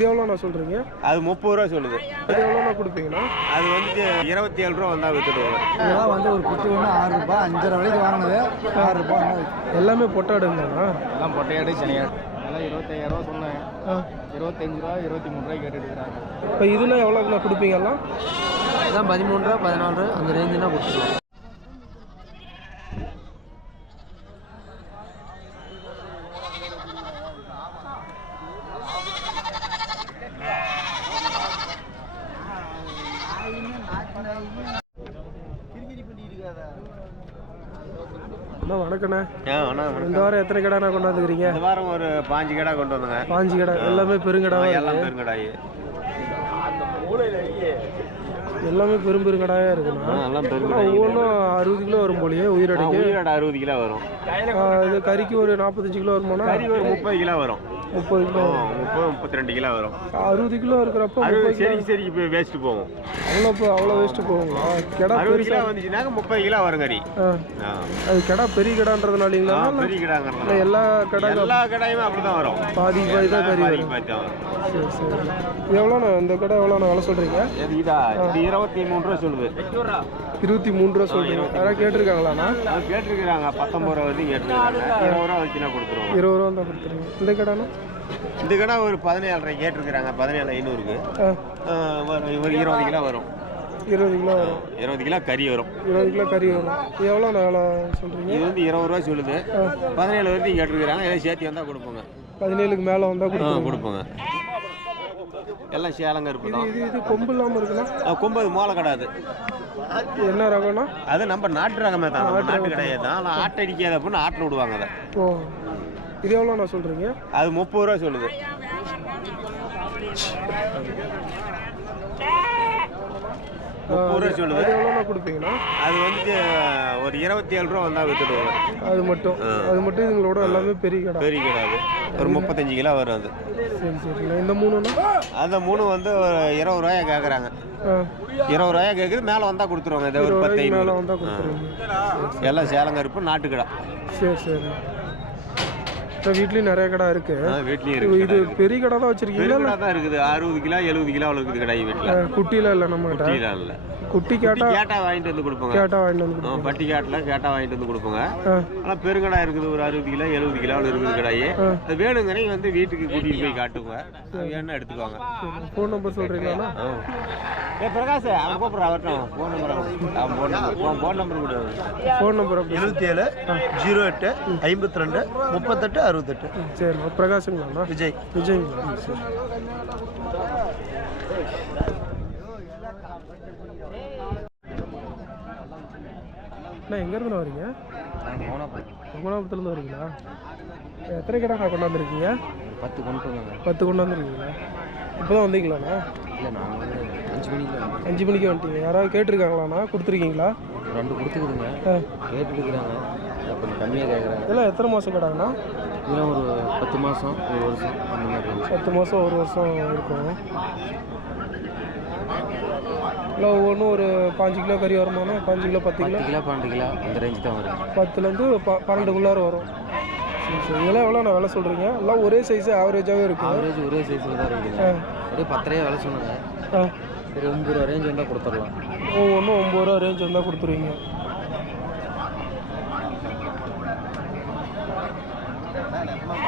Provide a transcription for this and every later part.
இது எவ்வளோண்ணா சொல்கிறீங்க? அது முப்பது ரூபா சொல்லுது. அது எவ்வளோண்ணா கொடுப்பீங்கண்ணா? அது வந்து இருபத்தி ஏழு ரூபா வந்தால் வித்துடுவாங்க. இதெல்லாம் வந்து ஒரு குட்டி ஒன்று ஆறு ரூபாய் அஞ்சரை வரைக்கும் வாங்கினது. ஆறு ரூபாய் எல்லாமே பொட்டாடுங்கண்ணா எல்லாம் பொட்டையாடு சனியாடு. எல்லாம் இருபத்தையாயிரம் ரூபா சொன்னாங்க ஆ. இருபத்தஞ்சு ரூபா இருபத்தி மூணு ரூபாய் கேட்டுட்டு இருக்காங்க இப்போ இதுனா எவ்வளோக்குண்ணா கொடுப்பீங்கலாம் இதான் பதிமூணு ரூபா பதினாலு ரூபா அந்த ரேஞ்சுனா கொடுத்துருவோம் அண்ணா இந்த வாரம் எத்தனை கடைண்ணா கொண்டாந்துக்கிறீங்க? இந்த வாரம் ஒரு பாஞ்சு கடை கொண்டு வந்தோங்க. பாஞ்சு கடை எல்லாமே பெருங்கடா எல்லாம் பெருங்கடாயி. எல்லாமே பெரும் பெருங்கடாயா இருக்குண்ணா. எல்லாம் ஆனா ஒவ்வொன்றும் அறுபது கிலோ வரும் போலயே உயிரடைக்கு. உயிரோட அறுபது கிலோ வரும். இது கறிக்கு ஒரு நாற்பத்தஞ்சு கிலோ வருமாண்ணா? கறி ஒரு முப்பது கிலோ வரும். முப்பது கிலோ. முப்பது முப்பத்தி ரெண்டு கிலோ வரும். அறுபது கிலோ இருக்கிறப்ப அறுபது சரி சரி இப்போ வேஸ்ட் போகும். அவ்வளோ போ- அவ்வளோ வேஸ்ட்டு போகுங்களா? கெடா அறுபது பெருசா கிலோ வந்துச்சுனாக்க முப்பது கிலோ வரும் கறி. அது கெடா பெரிய கடான்றதுனாலீங்களா பெரிய கிடாங்கிறது எல்லா கடை எல்லா கடாயுமே அப்படிதான் வரும். பாதி பாதி தான் கறி வரும். தான் சரி சரி. எவ்வளோண்ணா? இந்த கடை எவ்வளோண்ணா விலை சொல்கிறீங்க இதா இருபத்தி மூணு ரூபா சொல்லுது. இருபத்தி மூணு ரூபா சொல்கிறீங்க யாராவது கேட்டிருக்காங்களாண்ணா? கேட்டிருக்கிறாங்க. பத்தொம்பது ரூபா வரைக்கும் கேட்டிருக்காங்க இருபது ரூபா வச்சுனா கொடுத்துருவோம். இருபது ரூபா தான் கொடுத்துருங்க. இந்த கடைண்ணா? இந்த கடை ஒரு பதினேழரை கேட்டிருக்கிறாங்க பதினேழு ஐநூறுக்கு. ஒரு இருபது கிலோ வரும். இருபது கிலோ. வரும் இருபது கிலோ கறி வரும். இருபது கிலோ கறி வரும். இது எவ்வளோண்ணா விலை சொல்கிறீங்க இது வந்து இருபது ரூபா சொல்லுது. பதினேழு வரைக்கும் கேட்டிருக்கிறாங்க ஏதோ சேர்த்து வந்தால் கொடுப்போங்க. பதினேழுக்கு மேலே வந்தால் கொடுத்துருங்க கொடுப்போங்க. எல்லாம் சேலங்க தான் இது இது கொம்பு இல்லாமல் இருக்குண்ணா ஆ, கொம்பது மோளை கடை அது. என்ன ரகம்னா? அது நம்ம நாட்டு ரகமே தான். நாட்டு கடையே தான். ஆனால் ஆட்டை அடிக்காத அப்படின்னு ஆட்டில் விடுவாங்க அதை. இது எவ்வளோண்ணா சொல்கிறீங்க? அது முப்பது ரூபா சொல்லுது. முப்பது ரூபா சொல்லுது. அது அது வந்து ஒரு இருபத்தி ஏழு ரூபா வந்தால் வித்துடுவாங்க அது மட்டும். அது மட்டும் இதுங்களோட எல்லாமே பெரிய கடை. பெரிய கடை அது. ஒரு முப்பத்தஞ்சு கிலோ வரும் அது. சரி இந்த மூணுண்ணா? அந்த மூணு வந்து ஒரு இருபது ரூபாயா கேட்குறாங்க இருபது ரூபாயா கேட்குது மேலே வந்தால் கொடுத்துருவாங்க. இதை ஒரு பத்து மேலே வந்தால் கொடுத்துருவீங்க. எல்லாம் சேலங்கருப்பு நாட்டு கடை சரி சரி. வீட்லேயும் நிறைய கடை இருக்கு. வீட்லயும் இது இருக்கு. இது பெரிய கடை தான் பெரிய வச்சிருக்கீங்களா கடை தான் இருக்குது. அறுபது கிலோ எழுபது கிலோ அவ்வளோ இருக்குது கடை வீட்டில் குட்டியில் இல்லை நம்மகிட்ட? குட்டிலாம் இல்லை. குட்டி குட்டி கேட்டால் கேட்டால் வாங்கிட்டு வந்து கொடுப்போங்க. கேட்டால் வாங்கிட்டு வந்து பட்டி காட்டில் கேட்டால் வாங்கிட்டு வந்து கொடுப்போங்க. ஆ. ஆனால் பெருங்கடா இருக்குது. ஒரு அறுபது கிலோ எழுபது கிலோ இருக்குது கடாயி. அது வேணுங்கனே வந்து வீட்டுக்கு கூட்டிகிட்டு போய் காட்டுங்க. அது வேணும்னா எடுத்துக்குவாங்க ஃபோன் நம்பர் சொல்கிறீங்களாண்ணா ஆ. ஏ பிரகாஷ் அவன் கூப்பிட்ற அவர்கிட்ட ஃபோன் நம்பர் அவன். ஃபோன் நம்பர் ஃபோன் நம்பர் கொடு. ஃபோன் நம்பர் எழுபத்தி ஏழு ஜீரோ எட்டு ஐம்பத்தி ரெண்டு முப்பத்தெட்டு அறுபத்தெட்டு. சரிண்ணா பிரகாஷுங்களாண்ணா விஜய். விஜய்ங்களா சரி. அண்ணா எங்கேருந்து வரீங்க? வரீங்களா? எத்தனை கடை நான் கொண்டாந்துருக்கீங்க பத்து கொண்டு வந்தாங்க பத்து கொண்டாந்துருக்கீங்களா இப்போ தான் வந்தீங்களாண்ணா? இல்லை நாங்கள் வந்து அஞ்சு மணிக்கு அஞ்சு மணிக்கு வந்துட்டீங்க. யாராவது கேட்டிருக்காங்களாண்ணா? கொடுத்துருக்கீங்களா? ரெண்டு கொடுத்துக்குதுங்க. கேட்டுருக்குறாங்க கொஞ்சம் கம்மியாக கேட்குறாங்க இதெல்லாம் எத்தனை மாதம் கடாங்கண்ணா இதெல்லாம் ஒரு பத்து மாதம் ஒரு வருஷம் அந்த மாதிரி பத்து மாதம் ஒரு வருஷம் இருக்கும். இல்லை ஒவ்வொன்றும் ஒரு பாஞ்சு கிலோ கறி வருமானா பாஞ்சு கிலோ பத்து கிலோ? பத்து கிலோ பன்னெண்டு கிலோ அந்த ரேஞ்சு தான் வரும். பத்துலேருந்து ப பன்னெண்டுக்குள்ளார வரும். சரி சரி. இதெல்லாம் எவ்வளோ நான் விலை சொல்கிறீங்க எல்லாம் ஒரே சைஸு ஆவரேஜாகவே இருக்கு. ஆவரேஜ் ஒரே சைஸில் தான் இருக்குது. அப்படியே பத்தரையா வேலை சொன்னாங்க ஒரு ஒம்பது ரூபா ரேஞ்ச் வந்தால் கொடுத்துடலாம். ஒவ்வொன்றும் ஒம்பது ரூபா ரேஞ்ச் வந்தால் கொடுத்துருவீங்க.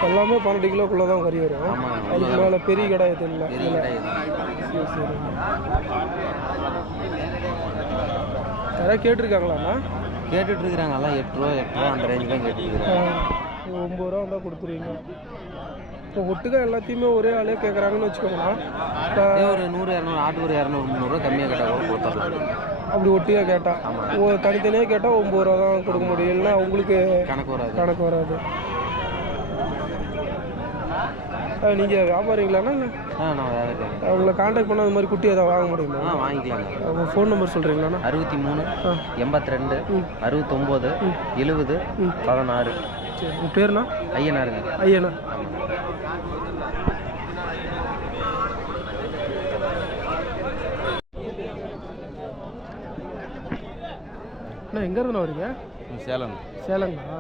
எல்லாமே பன்னெண்டு கிலோக்குள்ளே தான் கறி வரும். அதுக்கு மேலே பெரிய கடை எதுவும் இல்லை. பெரிய கடை இது சரி சரி. யாராவது கேட்டிருக்காங்களாண்ணா கேட்டுட்டு இருக்கிறாங்க எல்லாம் எட்டு ரூபா எட்டு ரூபா அந்த ரேஞ்ச் தான் கேட்டுட்டு இருக்கிறாங்க ஒம்பது ரூபா வந்தால் கொடுத்துருவீங்க. இப்போ ஒட்டுக்கா எல்லாத்தையுமே ஒரே ஆளே கேட்குறாங்கன்னு வச்சுக்கோங்களேன் ஒரு நூறு இரநூறு ஆட்டு ஒரு இரநூறு முந்நூறுரூவா கம்மியாக கேட்டால் கூட கொடுத்துடலாம். அப்படி ஒட்டியாக கேட்டால் தனித்தனியாக கேட்டால் ஒம்பது ரூபா தான் கொடுக்க முடியும். இல்லைன்னா உங்களுக்கு கணக்கு வராது. கணக்கு வராது. நீங்கள் வியாபாரிங்களாண்ணா ஆ நான் கேட்குறேன் உங்களை காண்டாக்ட் பண்ணால் அது மாதிரி குட்டி எதாவது வாங்க முடியுமா? ஆ வாங்கிக்கலாங்க. உங்கள் ஃபோன் நம்பர் சொல்கிறீங்களாண்ணா அறுபத்தி மூணு. எண்பத்தி ரெண்டு அறுபத்தொம்போது எழுபது பதினாறு. சரி உங்கள் பேருண்ணா? ஐயனாருங்க. ஐயண்ணா அண்ணா எங்கேருந்துண்ணா வரீங்க? சேலம். சேலங்களா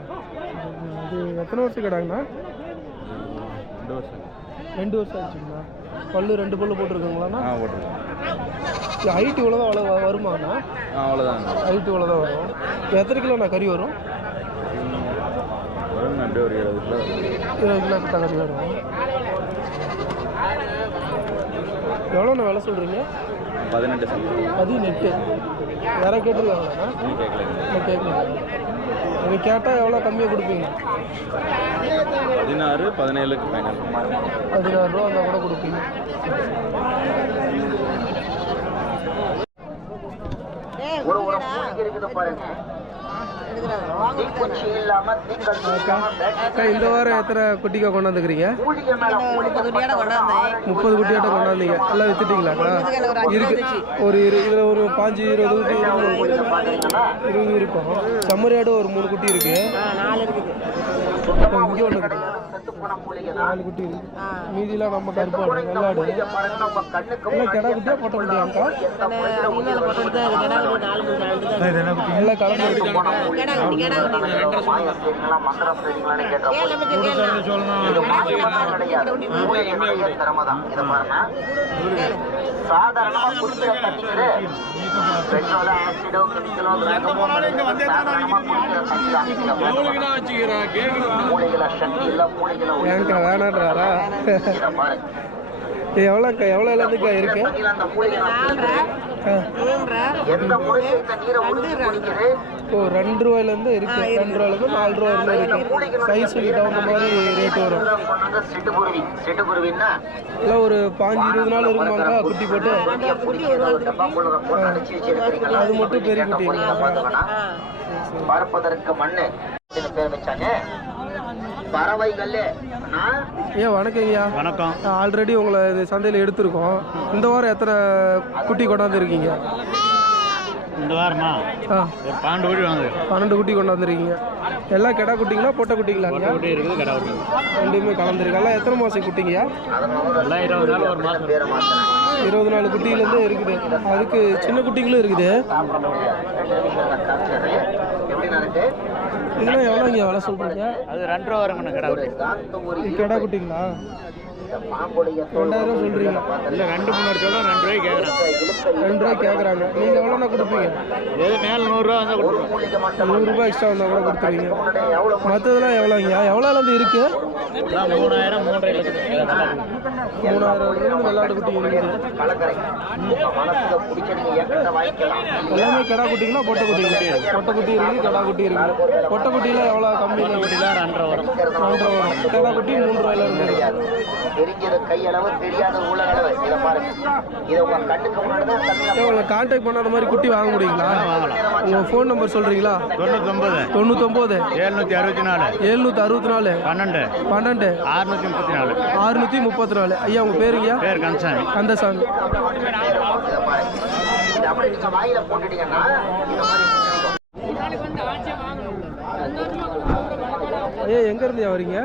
அது எத்தனை வருஷம் கடாங்கண்ணா? ரெண்டு வருஷம் ரெண்டு வருஷம் ஆச்சுங்களா? பல்லு ரெண்டு பல்லு போட்டிருக்குங்களாண்ணா? ஆ போட்டுருக்கோம் ஹைட் இவ்வளோ தான் வள வருமாண்ணா? ஆ அவ்வளோதான் ஹைட் இவ்வளோ தான் வரும் எத்தனை கிலோண்ணா கறி வரும்? வரும் அப்படியே ஒரு இருபது கிலோ. இருபது கிலோ கிட்ட கறி வரும். எவ்வளோண்ணா விலை சொல்கிறீங்க பதினெட்டு பதினெட்டு. யாரா கேட்டிருக்காங்களாண்ணா? கேட்கல. கேட்கல. இது கேட்டால் எவ்வளோ கம்மியாக கொடுப்பீங்க? பதினாறு பதினேழுக்கு ஃபைனல் பதினாறு ரூபா இருந்தால் கூட கொடுப்பீங்க. அக்கா அக்கா இந்த வாரம் எத்தனை குட்டிக்கா கொண்டாந்துக்கிறீங்க? முப்பது குட்டியாட்ட கொண்டாந்தீங்க. எல்லாம் வித்துட்டீங்களாக்கா இருக்கு. ஒரு இரு இதில் ஒரு பாஞ்சு இருபது குட்டி இருபது இருக்கும் செம்மறி ஆடு ஒரு மூணு குட்டி இருக்கு. இங்கே ஒன்று நாலு குட்டி இருக்கு. மீதிலாம் நம்ம கருப்பாடு வெள்ளாடு எல்லாம் கிடா குட்டியா போட்ட குட்டியாக்கா எல்லாம் கலந்து சாதாரணமா குடிக்கிற தண்ணிக்கு பெட்ரோல் ஆசிடோ கெமிக்கலோ மூலிகளை சக்தி இல்ல மூலிகளை ஏன்க்கா வேணான்றாரா? இது எவ்வளோக்கா இருக்கு? நீரை உறிஞ்சி குடிக்குது ஓ ரெண்டு ரூபாயிலேருந்து இருக்கு. ரெண்டு ரூபாயிலேருந்து நாலு ரூபா வரலும் இருக்கு. சைஸுக்கு தகுந்த மாதிரி ரேட் வரும். எல்லாம் ஒரு பாஞ்சு இருபது நாள் இருக்குமாக்கா குட்டி போட்டு? அது மட்டும் பெரிய குட்டி. பார்ப்பதற்கு மண்ணு. பேர் வச்சாங்க? பறவைகள்ல நான் ஏன் வணக்கங்கய்யா வணக்கம். ஆல்ரெடி உங்களை இந்த சந்தையில் எடுத்திருக்கோம். இந்த வாரம் எத்தனை குட்டி கொண்டாந்துருக்கீங்க இந்த வாரமா? பன்னெண்டு கோடி வாங்குது. பன்னெண்டு குட்டி கொண்டாந்துருக்கீங்க எல்லாம் கெடா குட்டிங்களா பொட்டை குட்டிங்களாங்க கோடி இருக்குது கடை ஓட்டு ரெண்டுமே கலந்துருக்கு. எல்லாம் எத்தனை மாதம் குட்டிங்கய்யா எல்லாம் இருபது நாள் ஒரு மாதம் இருபது நாலு குட்டியிலேருந்து இருக்குது. அதுக்கு சின்ன குட்டிங்களும் இருக்குது. இதெல்லாம் எவ்வளோங்க? விலை சொல்கிறீங்க? அது ரெண்டு ரூபா வருங்கண்ணா கடை இது கெடா குட்டிங்களா ரெண்டாயிரம் சொல்கிறீங்க இல்லை ரெண்டு மூணு சொல்ல ரெண்டு ரூபாய்க்கு கேட்குறேன் ரெண்டு ரூபாய் கேட்குறாங்க. நீங்கள் எவ்வளோண்ணா கொடுப்பீங்க? எது மேலே நூறுரூவா வந்தால் கொடுத்துருவோம். மூலிகை மட்டும் நூறுரூபா எக்ஸ்ட்ரா வந்தால் கூட கொடுத்துருவீங்க. எவ்வளவு மற்றதெல்லாம் எவ்வளோங்கய்யா எவ்வளோலேருந்து இருக்குது எல்லாம் மூணாயிரம் மூன்றரை லட்சம் மூணாயிரம் வெள்ளாடு குட்டி இருக்குது எல்லாமே கிடா குட்டிங்களா பொட்டை குட்டி இருக்குது கிடா குட்டி இருக்குது பொட்டை குட்டியில் எவ்வளோ கம்மி குட்டிலாம் ரெண்டரை வரும். ரெண்டரை வரும். கிடா குட்டி மூணு ரூபாயில தெரிஞ்சது கையளவு தெரியாத உலகளவு இதை பாருங்க. இதை உங்க கண்ணுக்கு முன்னாடி உங்களை கான்டாக்ட் பண்ணாத மாதிரி குட்டி வாங்க முடியுங்களா? உங்கள் ஃபோன் நம்பர் சொல்கிறீங்களா தொண்ணூத்தொம்பது தொண்ணூத்தொம்போது எழுநூற்றி அறுபத்தி நாலு. எழுநூற்றி அறுபத்தி நாலு. பன்னெண்டு. பன்னெண்டு. அறுநூற்றி முப்பத்தி நாலு. அறுநூற்றி முப்பத்தி நாலு. ஐயா உங்கள் பேருங்கய்யா பேர் கந்தசாமி. கந்தசாமி. இதை பாருங்க இதை அப்படி நீங்க வாயில போட்டுட்டீங்கன்னா இந்த மாதிரி ஐயா எங்கேருந்து வரீங்க?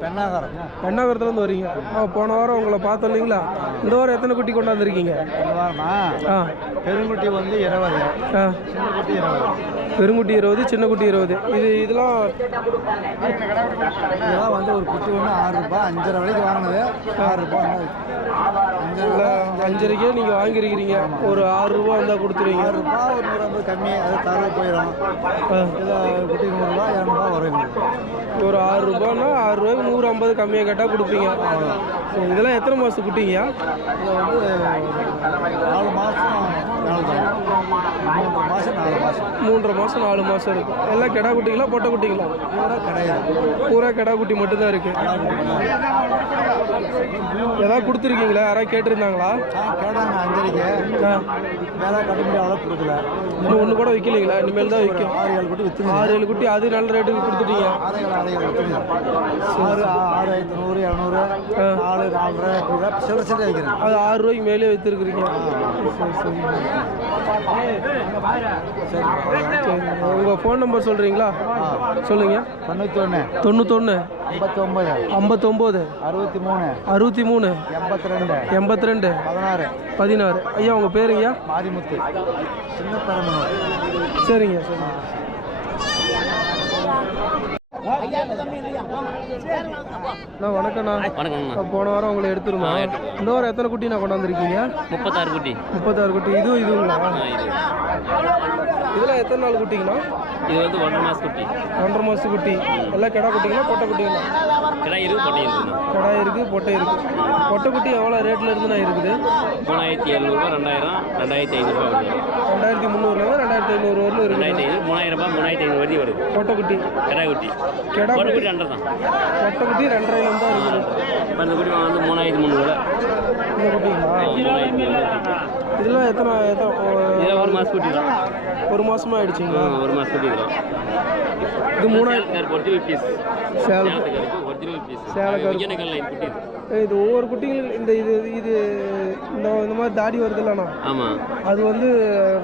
பெண்ணாகரம். பெண்ணாகரத்துலேருந்து வரீங்க. ஆ போன வாரம் உங்களை பார்த்தோம் இல்லைங்களா? இந்த வாரம் எத்தனை குட்டி கொண்டாந்துருக்கீங்க? ஆ. பெருங்குட்டி வந்து இருபது. ஆ. சின்ன குட்டி இருபது. பெருங்குட்டி இருபது சின்ன குட்டி இருபது. இது இதெல்லாம் இதெல்லாம் வந்து ஒரு குட்டி ஒன்று ஆறு ரூபாய் அஞ்சரை வரைக்கும் வாங்கினது. ஆறு ரூபாய் அஞ்சரைக்கே நீங்கள் வாங்கியிருக்கிறீங்க. ஒரு ஆறு ரூபா வந்தால் கொடுத்துருவீங்க. ஆறு ரூபாய் ஒரு நூற்றம்பது கம்மி அது தரவு போயிடும். இதில் குட்டி நூறுரூவா இரநூறுவா வரும். ஒரு ஆறு ரூபான்னா ஆறு ரூபாய்க்கு நூறு ஐம்பது கம்மியாக கேட்டால் கொடுப்பீங்க. சரி, இதெல்லாம் எத்தனை மாதம் மாதம் நாலு மாதம் மூன்றரை மாதம் நாலு மாதம் இருக்கும் எல்லாம் கிடா குட்டிங்களா பொட்டை குட்டிங்களா? பூரா கிடா குட்டி மட்டும்தான் இருக்கு. ஏதாவது கொடுத்துருக்கீங்களா? யாராவது கேட்டிருந்தாங்களா? ஆ கேட்டாங்க அஞ்சரைக்கு ஆ. வேலை கட்டுப்படி அவ்வளோ கொடுக்கல. இன்னும் ஒன்று கூட விற்கலீங்களா இனிமேல் தான் விற்கும் ஆறு ஏழு குட்டி ஆறு ஏழு குட்டி அது நல்ல ரேட்டுக்கு கொடுத்துட்டீங்க. ஏழு ஆறு நூறு இரநூறு நாலு நாலரை சில்லற சில்லறை வைக்கிறேன். அது ஆறு ரூபாய்க்கு மேலே சரி உங்கள் ஃபோன் நம்பர் சொல்கிறீங்களா சொல்லுங்க தொண்ணூற்றி ஒன்று தொண்ணூத்தொன்று ஐம்பத்தி ஒம்பது ஐம்பத்தொம்போது அறுபத்தி மூணு அறுபத்தி மூணு எண்பத்தி ரெண்டு எண்பத்தி ரெண்டு பதினாறு. பதினாறு. ஐயா உங்கள் பேருங்கய்யா மாரிமுத்து சின்ன சரிங்க. சரிங்க வணக்கண்ணா போன வாரம் உங்களை எடுத்துருந்தோம் இந்த வாரம் எத்தனை குட்டி நான் கொண்டாந்துருக்கீங்க? முப்பத்தாறு குட்டி. முப்பத்தாறு குட்டி. இதுவும் இதுங்களா இதெல்லாம் எத்தனை நாள் குட்டிங்கண்ணா? இது வந்து ஒன்றரை மாச குட்டி. ஒன்றரை மாதத்து குட்டி. எல்லாம் கிடா குட்டிங்களா பொட்டை குட்டிங்களா? கிடா இருக்கு பொட்டை இருக்குண்ணா கிடா இருக்குது பொட்டை இருக்குது பொட்டை குட்டி எவ்வளோ ரேட்டில் இருந்துண்ணா இருக்குது? மூணாயிரத்தி எழுநூறுபா ரெண்டாயிரம் ரெண்டாயிரத்தி ஐநூறுபா ரெண்டாயிரத்தி முந்நூறுலேருந்து ரெண்டாயிரத்தி ஐநூறு வரலும் இருக்குது. ரெண்டாயிரத்தி ஐநூறு மூணாயிரம் ரூபாய் மூணாயிரத்தி ஐநூறு வரையும் வருது. பொட்டை குட்டி. கிடா குட்டி. கிடா பொட்டை குட்டி குட்டி ரெண்டரை தான். பொட்டை குட்டி ரெண்டரைலேருந்து தான் இருக்குது. குட்டி வந்து மூணாயிரத்தி முந்நூறு இந்த குட்டிங்களா? இதெல்லாம் எத்தனை எத்தனை ஒரு மாச குட்டி தான் ஒரு மாசமா ஆயிடுச்சுங்களா? ஒரு மாச குட்டி தான் இது மூணாயிரம் ஒரிஜினல் பீஸ் ஒரிஜினல் பீஸ் இது. ஒவ்வொரு குட்டிங்களும் இந்த இது இது இந்த இந்த மாதிரி தாடி வருது இல்லைண்ணா ஆமாம் அது வந்து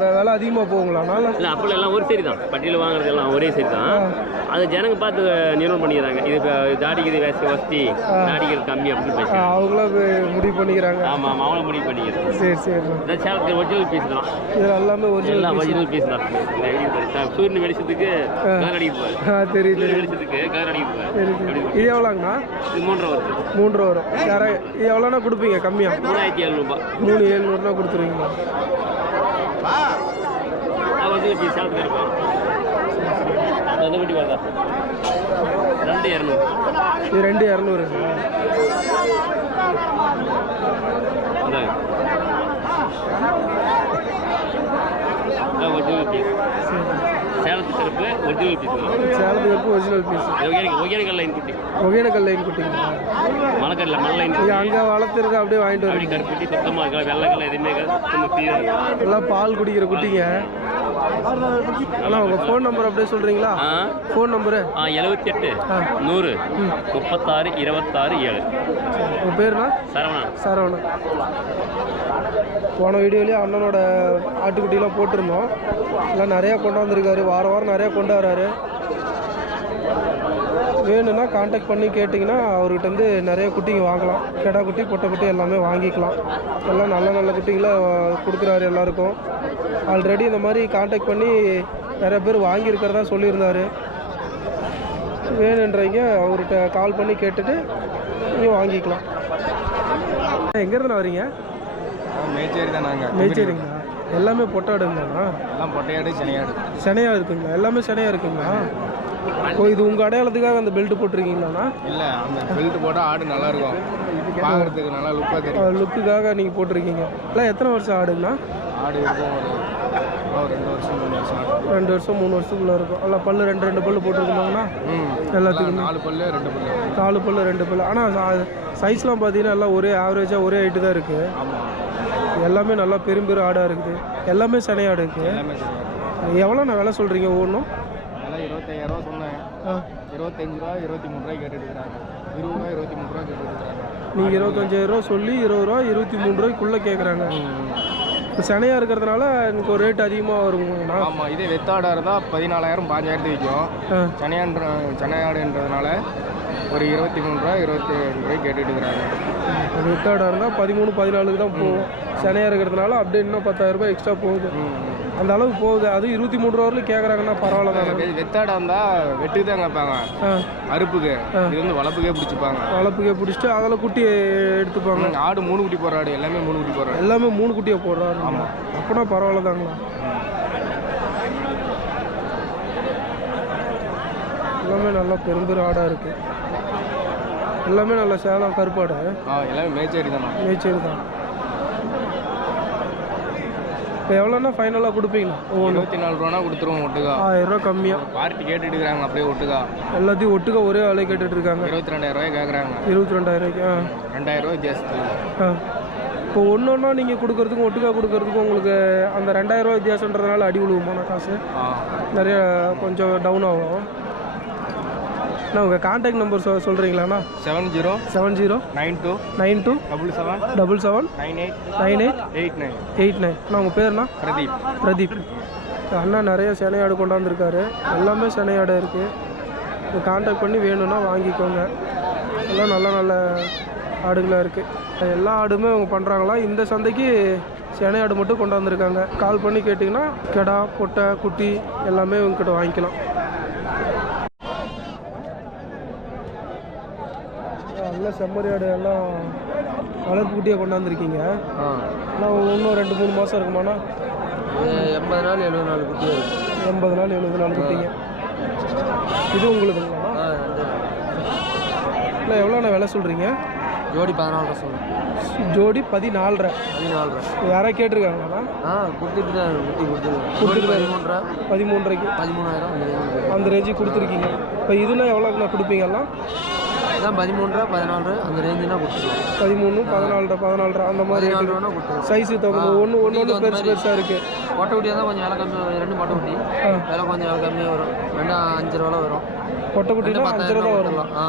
விலை அதிகமாக போகுங்களாண்ணா இல்லை அப்பெல்லாம் எல்லாம் ஒரு சரி தான். பட்டியல் வாங்குறது எல்லாம் ஒரே சரி தான். அது ஜனங்க பார்த்து நிறுவனம் பண்ணிக்கிறாங்க. இது இப்போ தாடிக்கு இது வேஸ்ட் வசதி. தாடிக்கு கம்மி அப்படின்னு பேசி அவங்கள முடிவு பண்ணிக்கிறாங்க. ஆமாம் ஆமாம் அவங்கள முடிவு பண்ணிக்கிறது சரி சரிண்ணா இந்த சேலத்துக்கு ஒரிஜினல் பீஸ் தான். இது எல்லாமே ஒரிஜினல் ஒரிஜினல் பீஸ் தான். சூரியன் வெளிச்சத்துக்கு கலர் அடிக்குது பாரு ஆ தெரியுது இது எவ்வளோங்கண்ணா? மூன்றரை வருது மூன்று வரும். யாரா இது எவ்வளோண்ணா கொடுப்பீங்க கம்மியாக மூணாயிரத்தி எழுநூறுபா. மூணு ஏழ்நூறுனா கொடுத்துருவீங்களா? ரெண்டு இரநூறு. இது ரெண்டு இரநூறுங்களா இந்தாங்க. இதான் ஒரிஜினல் பீஸ் சேலத்து கருப்பு original piece Hogenakkal Hogenakkal line குட்டி ஒகேனக்கல் லைன் குட்டிங்களா மலைக்கடல மலை லைன் இது அங்கே வளர்த்துருக்கு அப்படியே வாங்கிட்டு வரீங்க கருப்புட்டி சுத்தமாக இருக்கா வெள்ளைக்கல்ல எதுவுமே சுத்தமாக எல்லாம் பால் குடிக்கிற குட்டிங்க. அண்ணா உங்கள் ஃபோன் நம்பர் அப்படியே சொல்கிறீங்களா ஃபோன் நம்பரு ஆ எழுபத்தி எட்டு. நூறு முப்பத்தாறு இருபத்தாறு ஏழு. உங்கள் பேருண்ணா? சரவணா. சரவணன் போன வீடியோலேயே அண்ணனோட ஆட்டுக்குட்டிலாம் போட்டிருந்தோம். எல்லாம் நிறையா கொண்டாந்துருக்காரு. வாரம் வாரம் நிறையா கொண்டு வராரு வேணும்னா காண்டாக்ட் பண்ணி கேட்டிங்கன்னா அவர்கிட்ட நிறைய குட்டிங்க வாங்கலாம். கெடா குட்டி பொட்டை குட்டி எல்லாமே வாங்கிக்கலாம். எல்லாம் நல்ல நல்ல குட்டிங்களை கொடுக்குறாரு எல்லாருக்கும். ஆல்ரெடி இந்த மாதிரி காண்டாக்ட் பண்ணி நிறைய பேர் வாங்கியிருக்கிறதா சொல்லியிருந்தாரு. வேணுன்றீங்க அவர்கிட்ட கால் பண்ணி கேட்டுட்டு நீங்கள் வாங்கிக்கலாம். எங்கேருந்து வரீங்க? மேச்சேரி தான் நாங்கள் மேய்ச்சேரிங்களா எல்லாமே பொட்டாடுங்களாண்ணா எல்லாம் பொட்டையாடு சனியாடு சனையாக இருக்குங்களா? எல்லாமே சனையாக இருக்குங்களா? ஓ இது உங்கள் அடையாளத்துக்காக அந்த பெல்ட் போட்டிருக்கீங்களாண்ணா? இல்லை அந்த பெல்ட் போட்டால் ஆடு நல்லா இருக்கும் பார்க்கறதுக்கு நல்லா லுக்காக தெரியும். லுக்குக்காக நீங்கள் போட்டிருக்கீங்க. எல்லாம் எத்தனை வருஷம் ஆடுங்கண்ணா ஆடு இருக்கும் ரெண்டு வருஷம் மூணு வருஷம் ரெண்டு வருஷம் மூணு வருஷத்துக்குள்ளே இருக்கும். எல்லாம் பல்லு ரெண்டு ரெண்டு பல்லு போட்டிருக்கோமாங்கண்ணா ம் எல்லாத்துக்குமே. நாலு பல்லு ரெண்டு பல்லு. நாலு பல்லு ரெண்டு பல்லு. ஆனால் சைஸ்லாம் பார்த்தீங்கன்னா எல்லாம் ஒரே ஆவரேஜாக ஒரே ஹைட்டு தான் இருக்குது எல்லாமே நல்லா பெரும் பெரும் ஆடாக இருக்குது. எல்லாமே சனையாடு இருக்குது எல்லாமே சரியாக எவ்வளோ நான் விலை சொல்கிறீங்க ஒவ்வொன்றும்? இருபத்தையாயிரம் ரூபா சொன்னேன் இருபத்தஞ்சு ரூபா இருபத்தி மூணு ரூபாய் கேட்டுட்டு இருக்காங்க இருபது ரூபா இருபத்தி மூணு ரூபா கேட்டுட்டு இருக்காங்க நீங்கள் இருபத்தஞ்சாயிரம் ரூபா சொல்லி இருபது ரூபா இருபத்தி மூணு ரூபாய்க்குள்ளே கேட்குறாங்க இப்போ சனையாக இருக்கிறதுனால எனக்கு ஒரு ரேட் அதிகமாக வருங்கண்ணா ஆமாம் இதே வெத்தாடாக இருந்தால் பதினாலாயிரம் பாஞ்சாயிரத்து விற்கும். சனையான்ற சனையாடுன்றதுனால ஒரு இருபத்தி மூணு ரூபா இருபத்தி ரெண்டு ரூபாய் கேட்டுட்டு இருக்கிறாங்க வெத்தாடாக இருந்தால் பதிமூணு பதினாலுக்கு தான் போகும். சனையாக இருக்கிறதுனால அப்படியே இன்னும் பத்தாயிரம் ரூபாய் எக்ஸ்ட்ரா போகுது. அந்த அளவுக்கு போகுது. அது இருபத்தி மூணு ரூபா வரலும் கேட்குறாங்கன்னா பரவாயில்ல தானே. வெத்தாடா இருந்தால் வெட்டுக்கு தான் கேட்பாங்க. அறுப்புக்கு. இது வந்து வளர்ப்புக்கே பிடிச்சிப்பாங்க. வளர்ப்புக்கே பிடிச்சிட்டு அதில் குட்டி எடுத்துப்பாங்க. ஆடு மூணு குட்டி போடுற ஆடு எல்லாமே மூணு குட்டி போடுற ஆடு. எல்லாமே மூணு குட்டியை போடுறாரு அப்போனா பரவாயில்ல தாங்களா? எல்லாமே நல்லா பெரும்பெரும் ஆடாக இருக்குது எல்லாமே நல்ல சேலம் கருப்பாடு. ஆ எல்லாமே மேச்சேரி தானே? மேய்ச்சல் தான். இப்போ எவ்வளோன்னா ஃபைனலாக கொடுப்பீங்களா? இருபத்தி நாலு ரூபானா கொடுத்துருவோம் ஒட்டுக்கா. ஆயிரம் ரூபா கம்மியாக பார்ட்டி கேட்டுட்டு இருக்கிறாங்க அப்படியே ஒட்டுக்கா. எல்லாத்தையும் ஒட்டுக்க ஒரே ஆளே கேட்டுட்டு இருக்காங்க இருபத்தி ரெண்டாயிரம் ரூபாய் கேட்குறாங்க இருபத்தி ரெண்டாயிரம் ரூபாய்க்கு? ஆ ரெண்டாயிரம் ரூபாய் வித்தியாசத்துக்கு ஆ. இப்போ ஒன்று ஒன்றா நீங்கள் கொடுக்கறதுக்கும் ஒட்டுக்கா கொடுக்கறதுக்கும் உங்களுக்கு அந்த ரெண்டாயிரம் ரூபா வித்தியாசன்றதுனால அடி விழுவுமான காசு? நிறைய கொஞ்சம் டவுன் ஆகும். அண்ணா உங்கள் கான்டாக்ட் நம்பர் சொ சொல்கிறீங்களாண்ணா seven zero seven zero nine two nine two double seven double seven nine eight nine eight eight nine eight nine. அண்ணா உங்கள் பேர்ண்ணா? பிரதீப். பிரதீப். அண்ணா நிறைய சினையாடு கொண்டாந்துருக்காரு. எல்லாமே சினையாடு இருக்குது கான்டாக்ட் பண்ணி வேணும்னா வாங்கிக்கோங்க. எல்லாம் நல்ல நல்ல ஆடுகளாக இருக்குது எல்லா ஆடுமே அவங்க பண்ணுறாங்களா இந்த சந்தைக்கு சினையாடு மட்டும் கொண்டாந்துருக்காங்க. கால் பண்ணி கேட்டிங்கன்னா கெடா பொட்டை குட்டி எல்லாமே இவங்ககிட்ட வாங்கிக்கலாம். நல்ல செம்மறியாடு எல்லாம் வளர்ப்பு குட்டியை கொண்டாந்துருக்கீங்க. ஆனால் இன்னும் ரெண்டு மூணு மாதம் இருக்குமாண்ணா? எண்பது நாள் எழுபது நாள் குட்டி எண்பது நாள் எழுபது நாள் குட்டிங்க. இது ரெண்டு இல்லை எவ்வளோண்ணா விலை சொல்கிறீங்க ஜோடி பதினாலு ரூபா சொல்லுங்கள் ஜோடி பதினாலரை. பதினாலு ரூபா யாராவது கேட்டிருக்காங்களாண்ணா? ஆ கொடுத்துட்டு தான் குட்டி கொடுத்துருக்கேன் ஜோடி பதிமூணு ரூபா பதிமூன்றரைக்கு. பதிமூணாயிரம் அந்த ரேஞ்சுக்கு கொடுத்துருக்கீங்க. இப்போ இதுனா எவ்வளோக்குண்ணா கொடுப்பீங்கலாம் அதான் பதிமூணு ரூபா பதினாலு ரூபா அந்த ரேஞ்சுனா கொடுத்துருவோம். பதிமூணு பதினாலரை பதினாலரை அந்த மாதிரி பதினாலு ரூபானா கொடுத்துருவோம். சைஸு தகுந்த ஒன்று ஒன்று ஒன்று பெருசு பெருசாக இருக்குது மொட்டை குட்டியாக தான் கொஞ்சம் விலை கம்மியாக ரெண்டு மொட்டை குட்டி. விலை கொஞ்சம் விலை கம்மியாக வரும். ரெண்டு அஞ்சு ரூபா வரும். குட்டினா ரெண்டு அஞ்சு ரூபா வரும். ஆ.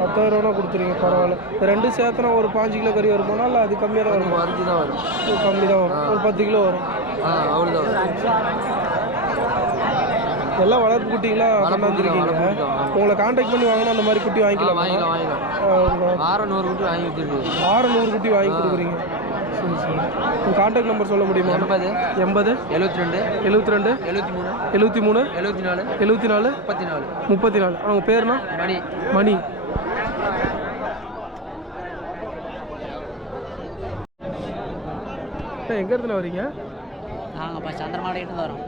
பத்தாயிரம் ரூபா கொடுத்துருங்க பரவாயில்ல. ரெண்டு சேர்த்தனா ஒரு பாஞ்சு கிலோ கறி வருமானா இல்லை அது கம்மியாக தான் வரும்? அரிஞ்சு தான் வரும். கம்மி தான் வரும். ஒரு பத்து கிலோ வரும். ஆ அவ்வளோதான் எல்லாம் வளர்ப்பு குட்டிங்களா கொண்டாந்துருக்கீங்க. உங்களை காண்டாக்ட் பண்ணி வாங்கினா அந்த மாதிரி குட்டி வாங்கிக்கலாம். வாங்கிக்கலாம் வாங்கிக்கலாம். வாரம் நூறு குட்டி வாங்கி வச்சுருக்கு ஆறு நூறு குட்டி வாங்கி கொடுக்குறீங்க. காண்டாக்ட் நம்பர் சொல்ல முடியுமா? எண்பது. எண்பது. எழுபத்தி ரெண்டு எழுபத்தி ரெண்டு எழுபத்தி மூணு எழுபத்தி மூணு எழுபத்தி நாலு எழுபத்தி நாலு முப்பத்தி நாலு முப்பத்தி நாலு அவங்க பேர்னா? மணி. மணி. எங்க இருந்து வரீங்க? நாங்கள் இப்போ சந்திரமாடைக்கிட்டு வரோம்.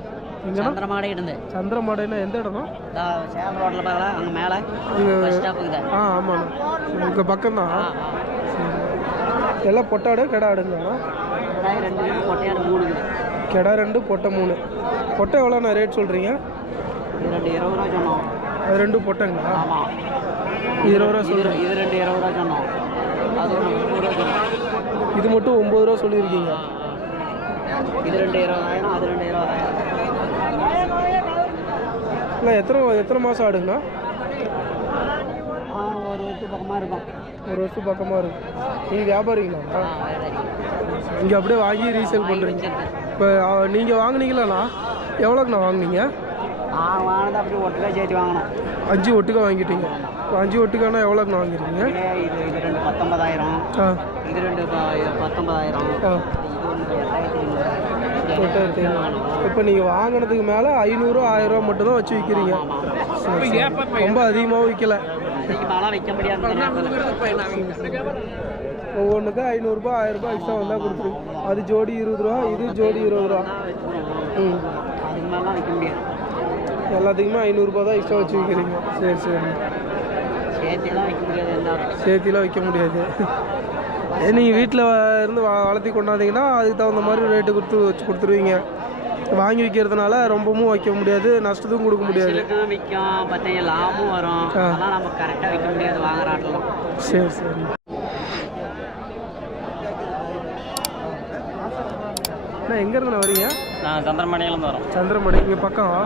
இருந்து. சந்திரமாடைனா எந்த இடம்னா சேலம் ரோட்டில் பார்க்கலாம் அங்கே மேலே பஸ் ஆ ஆமாண்ணா உங்கள் பக்கம்தான். எல்லாம் பொட்டாடு கெடா ஆடுங்கண்ணா ரெண்டு கிலோ கொட்டையாடு மூணு கெடா ரெண்டு பொட்டை மூணு. பொட்டை எவ்வளோண்ணா ரேட் சொல்கிறீங்க ரெண்டு இருபது ரூபா சொன்னோம். அது ரெண்டும் பொட்டைங்களா? ஆமாம் இருபது ரூபா சொல்கிறேன் இது ரெண்டு இருபது ரூபா சொன்னோம். அது ரூபா இது மட்டும் ஒம்பது ரூபா சொல்லியிருக்கீங்க. இது ரெண்டு இருபதாயிரம் அது ரெண்டு இருபதாயிரம். இல்லை எத்தனை எத்தனை மாதம் ஆடுங்கண்ணா? ஒரு வருஷம் பக்கமாக இருக்கும். ஒரு வருஷம் பக்கமாக இருக்கு நீங்கள் வியாபாரிங்களா? இங்கே அப்படியே வாங்கி ரீசேல் பண்ணுறீங்க இப்போ நீங்கள் வாங்குனீங்களாண்ணா? எவ்வளோக்குண்ணா வாங்குனீங்க? வாங்கினது அப்படியே ஒட்டுக்கா சேர்த்து வாங்கினோம். அஞ்சு ஒட்டுக்கா வாங்கிட்டீங்க. இப்போ அஞ்சு ஒட்டுக்கானா எவ்வளோக்குண்ணா வாங்கிருக்கீங்க இதே இது ரெண்டு பத்தொன்பதாயிரம். இது ரெண்டு பத்தொன்பதாயிரம். இது ஒன்று எட்டாயிரத்தி ஐநூறு. இப்போ நீங்கள் வாங்கினதுக்கு மேலே ஐநூறு ஆயிரரூவா மட்டும்தான் வச்சு விற்கிறீங்க. ரொம்ப அதிகமாக விற்கல ஒவ்வொன்றுக்கும் ஐநூறுரூபா ஆயிரரூபா எக்ஸ்ட்ரா வந்தால் கொடுத்துருங்க அது ஜோடி இருபது ரூபா இது ஜோடி இருபது ரூபா. ம். அதுக்கு மேலாம் வைக்க முடியாது. எல்லாத்துக்குமே ஐநூறுரூபா தான் எக்ஸ்ட்ரா வச்சு விற்கிறீங்க சரி சரி. சேர்த்துலாம் வைக்க முடியாது. நீங்கள் வீட்டில் இருந்து வ வளர்த்தி கொண்டாந்தீங்கன்னா அதுக்கு தகுந்த மாதிரி ரேட்டு கொடுத்து வச்சு கொடுத்துருவீங்க. வாங்கி விற்கிறதுனால ரொம்பவும் வைக்க முடியாது நஷ்டத்துக்கும் கொடுக்க முடியாது. சிலுக்கும் விற்கும் பார்த்தீங்க லாபமும் வரும். அதெல்லாம் நம்ம கரெக்டாக முடியாது சரி சரி. அண்ணா எங்கேருந்து வரீங்க? நான் சந்திரமணியிலேருந்து வரோம். சந்திரமணி இங்கே பக்கம்.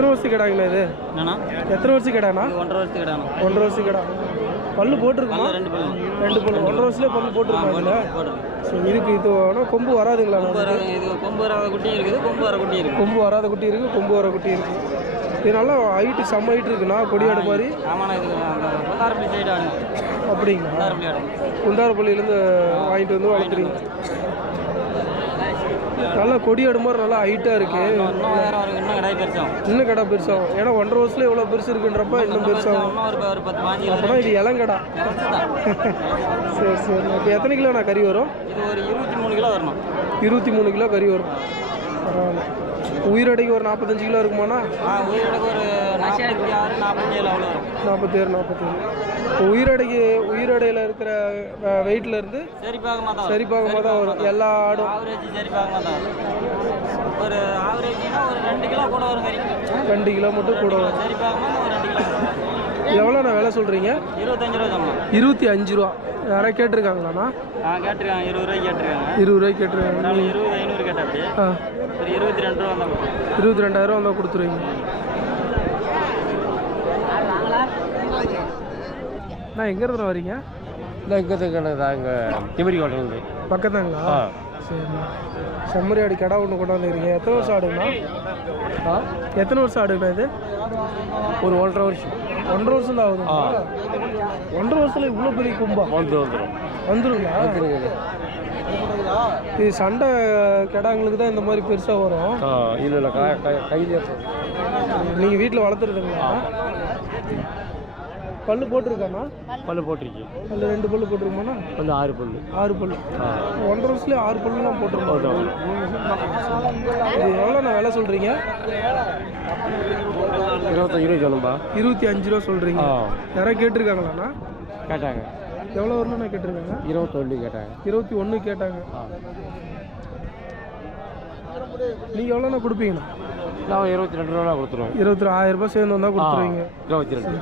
எத்தனை வருஷம் கிடாங்கண்ணா இது? என்னன்னா எத்தனை வருஷம் கிடாண்ணா ஒன்றரை வருஷத்துக்கு இடணும் ஒன்றரை வருஷம் கிடா. பல்லு போட்டிருக்குமா? ரெண்டு பல்லு. ரெண்டு பல்லு. ஒன்றரை வருஷத்துலேயே பல்லு போட்டிருக்கா இதில்? சரி இதுக்கு இது ஆனால் கொம்பு வராதுங்களா? இது கொம்பு வராத குட்டி இருக்குது. கொம்பு வர குட்டி இருக்குது. கொம்பு வராத குட்டி இருக்குது கொம்பு வர குட்டி இருக்குது இது நல்லா ஹைட்டு செம்ம ஹைட்டு இருக்குண்ணா கொடியாடு மாதிரி? அப்படிங்களா? கொண்டாரப்பள்ளி ஆடுங்க. குந்தாரப்பள்ளியிலேருந்து வாங்கிட்டு வந்து வளர்க்குறீங்க. நல்லா கொடியாடு மாதிரி நல்லா ஹைட்டாக இருக்குது இன்னும் கடை பெருசாகும் ஏன்னா ஒன்றரை வருஷத்துல எவ்வளோ பெருசு இருக்குன்றப்ப இன்னும் பெருசாகும் அப்போனா இது இளங்கடா. சரி சரி. இப்போ எத்தனை கிலோண்ணா கறி வரும்? இது ஒரு இருபத்தி மூணு கிலோ வரணும். இருபத்தி மூணு கிலோ கறி வரும். பரவாயில்ல. உயிரடைக்கு ஒரு நாற்பத்தஞ்சு கிலோ இருக்குமாண்ணா? ஆ உயிரிழக்கு ஒரு நாற்பத்தி ஆறு நாற்பத்தி ஏழு அவ்வளோ நாற்பத்தேழு நாற்பத்தேழு. இப்போ உயிரடைக்கு உயிரடையில் இருக்கிற வெயிட்ல இருந்து சரி பார்க்கமா தான் சரி பார்க்கும்போது தான் வரும். எல்லா ஆடும் ஆவரேஜ் சரி பார்க்கமா தான் வரும். ஒரு ஆவரேஜ்னா ஒரு ரெண்டு கிலோ கூட வரும் ரெண்டு கிலோ மட்டும் கூட வரும். சரி ஒரு ரெண்டு கிலோ. எவ்வளோண்ணா விலை சொல்கிறீங்க? இருபத்தஞ்சு ரூபா இருபத்தி அஞ்சு ரூபா. யாராவது கேட்டிருக்காங்களாண்ணா? கேட்டிருக்காங்க. இருபது ரூபாய்க்கு கேட்டிருக்காங்க. இருபது ரூபாய்க்கு கேட்டிருக்காங்க இருபது ஐநூறு கேட்டாப்படி ஆ. இருபத்தி ரெண்டு ரூபா தான் இருபத்தி ரெண்டாயிரம் வந்தால் கொடுத்துருவீங்க. நான் எங்கே இருந்து வரீங்க? இங்கே திமிரி கோட்டை பக்கத்தாங்களா? சரிண்ணா. செம்மறி ஆடு கடை ஒன்று கொண்டாந்துருக்கீங்க எத்தனை வருஷம் ஆடுங்கண்ணா? எத்தனை வருஷம் ஆடுங்கண்ணா இது? ஒரு ஒன்றரை வருஷம். ஒன்றரை வருஷம் தான் ஆகுது ஒன்றரை வருஷத்துல இவ்வளோ பெரிய கும்பா? வந்து வந்துடும் வந்துருங்களா? இது சண்டை கிடாங்களுக்கு தான் இந்த மாதிரி பெருசாக வரும். இல்லை இல்லை கையில் நீங்கள் வீட்டில் வளர்த்துறதுங்களா பல்லு போட்டிருக்காண்ணா பல்லு போட்டிருக்கு. பல்லு ரெண்டு பல்லு போட்டிருக்குமாண்ணா? வந்து ஆறு பல்லு. ஆறு பல்லு. ஒன்றரை வருஷத்துலேயே ஆறு பல்லுலாம் போட்டிருக்கோம் இது எவ்வளோண்ணா விலை சொல்கிறீங்க இருபத்தஞ்சு ரூபாய் சொல்லும்பா. இருபத்தி அஞ்சு ரூபா சொல்கிறீங்க யாராவது கேட்டிருக்காங்களாண்ணா? கேட்டாங்க. எவ்வளோ வரணும்ண்ணா கேட்டிருக்காங்க? இருபத்தொன்று கேட்டாங்க. இருபத்தி ஒன்று கேட்டாங்க நீங்கள் எவ்வளோண்ணா கொடுப்பீங்கண்ணா? நான் இருபத்தி ரெண்டு ரூபா கொடுத்துருவேன். இருபத்தி ஆயிரம் ரூபாய் சேர்ந்து வந்தால் கொடுத்துருவீங்க. இருபத்தி ரெண்டு.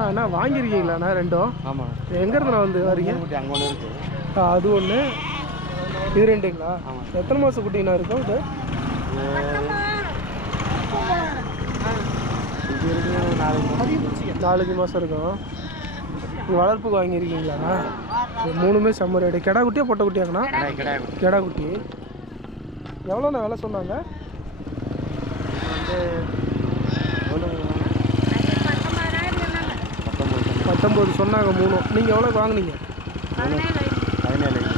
அண்ணா வாங்கியிருக்கீங்களாண்ணா ரெண்டும்? ஆமாம். எங்கேருந்து நான் வந்து வரீங்க அங்கே ஒன்று இருக்கு. ஆ அது ஒன்று இது ரெண்டுங்களா? எத்தனை மாதம் குட்டிங்கண்ணா இருக்கும் இது? நாலஞ்சு மாதம் இருக்கும். வளர்ப்புக்கு வாங்கியிருக்கீங்களாண்ணா மூணுமே செம்ம ரேட்டு கெடா குட்டியா பொட்டை குட்டியாங்கண்ணா கெடா குட்டி. எவ்வளோண்ணா விலை சொன்னாங்க? பத்தொம்போது சொன்னாங்க மூணும் நீங்கள் எவ்வளோ வாங்குனீங்க?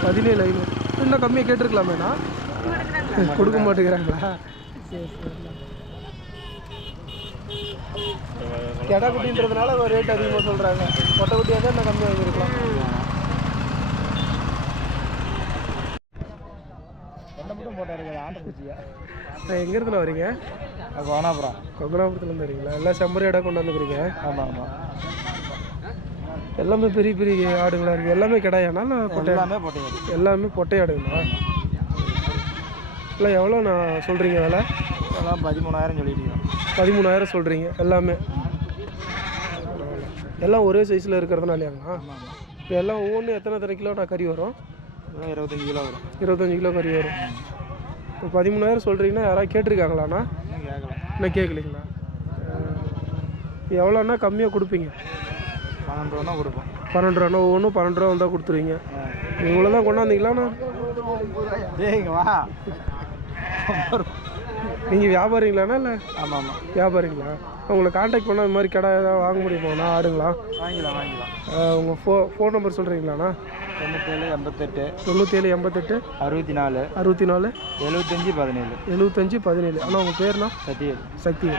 பதினேழு ஐநூறு. இன்னும் கம்மியாக கேட்டிருக்கலாமேண்ணா? கொடுக்க மாட்டேங்கிறாங்களா? சரி கெடா குட்டின்றதுனால ரேட் அதிகமாக சொல்கிறாங்க மொட்டை குட்டியாக தான் இன்னும் கம்மியாக வாங்கியிருக்கலாம். எங்கேருந்து வரீங்க? கோனாபுரம் கொங்கனாபுரத்துலேருந்து வரீங்களா? எல்லாம் செம்பரி இடம் கொண்டாந்துக்கிறீங்க ஆமாம் ஆமாம் எல்லாமே பெரிய பெரிய ஆடுங்களா இருக்குது எல்லாமே கிடையாண்ணா இல்லை பொட்டை? எல்லாமே போட்டீங்க எல்லாமே பொட்டை ஆடுங்களா இல்லை எவ்வளோ நான் சொல்கிறீங்க விலை? எல்லாம் பதிமூணாயிரம் சொல்லிட்டீங்க. பதிமூணாயிரம் சொல்கிறீங்க எல்லாமே. எல்லாம் ஒரே சைஸில் இருக்கிறதுனாலயாங்கண்ணா இப்போ எல்லாம் ஒவ்வொன்றும் எத்தனை எத்தனை கிலோ நான் கறி வரும்? இருபத்தஞ்சு கிலோ வரும். இருபத்தஞ்சி கிலோ கறி வரும். இப்போ பதிமூணாயிரம் சொல்கிறீங்கன்னா யாராவது கேட்டிருக்காங்களாண்ணா இன்னும் கேட்கலீங்களா எவ்வளோண்ணா கம்மியாக கொடுப்பீங்க? பன்னெண்டு ரூபா கொடுப்போம். பன்னெண்டு ரூபா ஒவ்வொன்றும் பன்னெண்டு ரூபா வந்தால் கொடுத்துருவீங்க. இவ்வளோ தான் கொண்டாந்தீங்களாண்ணா வா. நீங்கள் வியாபாரிங்களாண்ணா இல்லை? ஆமாம் ஆமாம் வியாபாரிங்களா? உங்களை காண்டாக்ட் பண்ணால் இந்த மாதிரி கடை ஏதாவது வாங்க முடியுமாண்ணா ஆடுங்களா? வாங்கிக்கலாம் வாங்கிக்கலாம். உங்கள் ஃபோ ஃபோன் நம்பர் சொல்கிறீங்களாண்ணா தொண்ணூத்தேழு எண்பத்தெட்டு. தொண்ணூற்றேழு எண்பத்தெட்டு. அறுபத்தி நாலு அறுபத்தி நாலு எழுபத்தஞ்சி பதினேழு. எழுபத்தஞ்சி பதினேழு. ஆனால் உங்கள் பேர்ண்ணா? சத்தியல் சக்தி